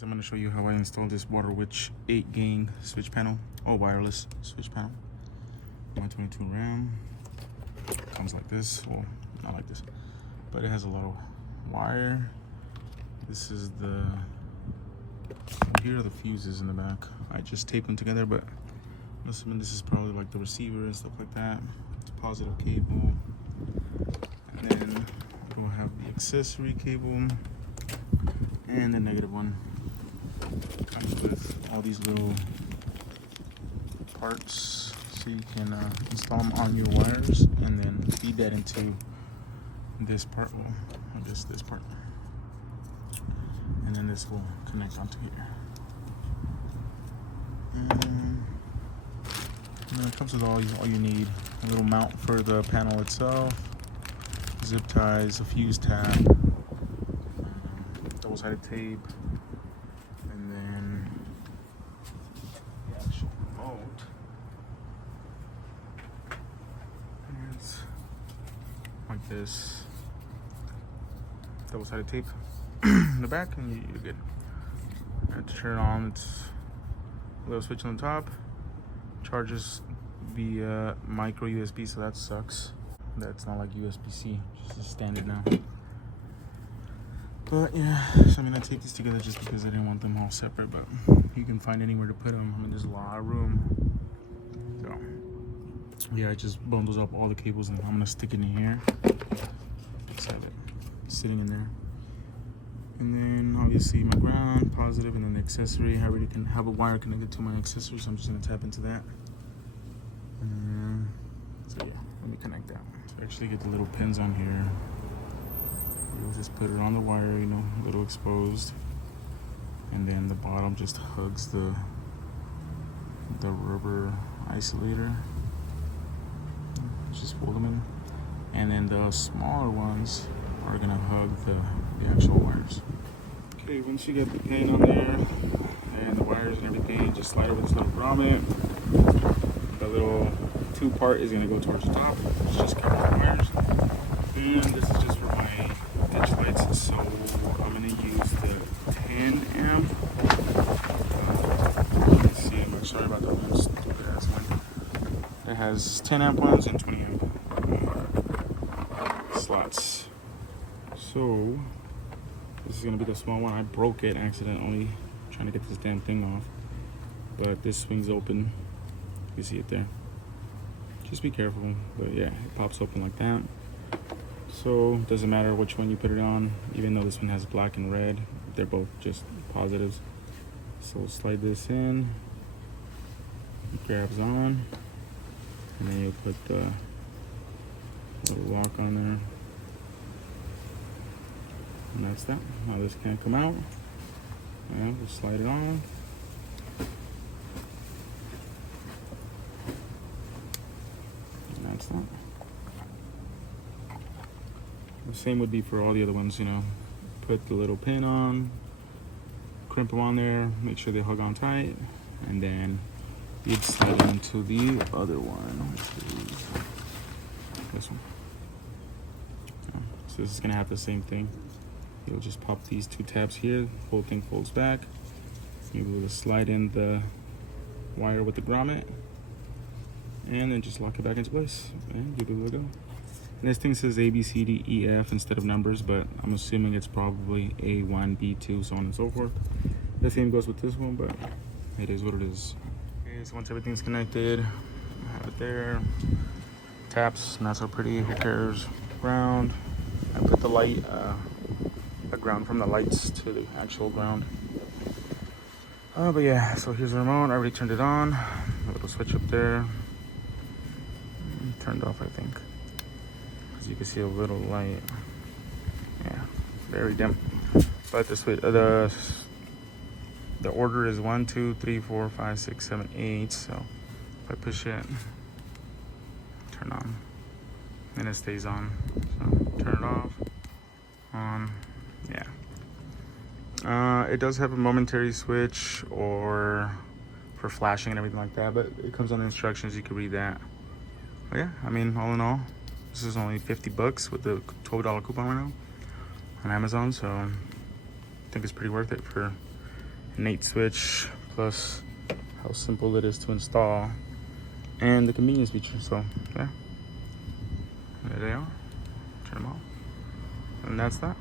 I'm going to show you how I installed this WATERWICH 8-gang switch panel, or wireless switch panel. 122 RAM. Comes like this, well, not like this, but it has a lot of wire. This is the, here are the fuses in the back. I just taped them together, but I'm assuming this is probably like the receiver and stuff like that. It's a positive cable. And then we'll have the accessory cable and the negative one. Comes with all these little parts so you can install them on your wires and then feed that into this part, well, I guess this part, and then this will connect onto here. And it comes with all you need: a little mount for the panel itself, zip ties, a fuse tab, double-sided tape, and then the actual remote. And it's like this, double-sided tape in the back, and you're good. And to turn it on, it's a little switch on the top. Charges via micro USB, so that sucks. That's not like USB-C, just a standard now. But yeah, so I taped these together just because I didn't want them all separate, but you can find anywhere to put them. There's a lot of room. So yeah, I just bundles up all the cables and I'm gonna stick it in here. Just have it sitting in there. And then obviously my ground, positive, and then the accessory. I already can have a wire connected to my accessory, so I'm just gonna tap into that. So yeah, let me connect that. So actually get the little pins on here. You'll just put it on the wire, a little exposed, and then the bottom just hugs the rubber isolator. Just fold them in, and then the smaller ones are gonna hug the actual wires. Okay, once you get the pin on there and the wires and everything, just slide over this little grommet. The little tube part is gonna go towards the top. It's just cover the wires, and this is just for my ditch lights. So I'm gonna use the 10 amp. Let's see, I'm sorry about that one, stupid ass one. It has 10 amp ones and 20 amp slots. So this is gonna be the small one. I broke it accidentally trying to get this damn thing off, but this swings open. You see it there. Just be careful, but yeah, it pops open like that. So it doesn't matter which one you put it on, even though this one has black and red, they're both just positives. So slide this in, it grabs on, and then you put the little lock on there. And that's that. Now this can't come out. And we'll slide it on. And that's that. The same would be for all the other ones, Put the little pin on, crimp them on there, make sure they hug on tight, and then you'd slide it into the other one, which is this one. So this is gonna have the same thing. You'll just pop these two tabs here, whole thing folds back. You'll be able to slide in the wire with the grommet, and then just lock it back into place, and you'll be able to go. And this thing says A, B, C, D, E, F instead of numbers, but I'm assuming it's probably A1, B2, so on and so forth. The same goes with this one, but it is what it is. Okay, so once everything's connected, I have it there. Taps, not so pretty, who cares? Ground. I put the light, the ground from the lights to the actual ground. But yeah, so here's the remote. I already turned it on. A little switch up there. Turned off, I think. As you can see, a little light. Yeah, very dim. But the switch, the order is 1, 2, 3, 4, 5, 6, 7, 8. So if I push it, turn on, and it stays on. So turn it off, on. Yeah. It does have a momentary switch or for flashing and everything like that, but it comes on the instructions. You can read that. But yeah, all in all, this is only 50 bucks with the $12 coupon right now on Amazon, so I think it's pretty worth it for innate switch, plus how simple it is to install, and the convenience feature. So yeah, there they are. Turn them off, and that's that.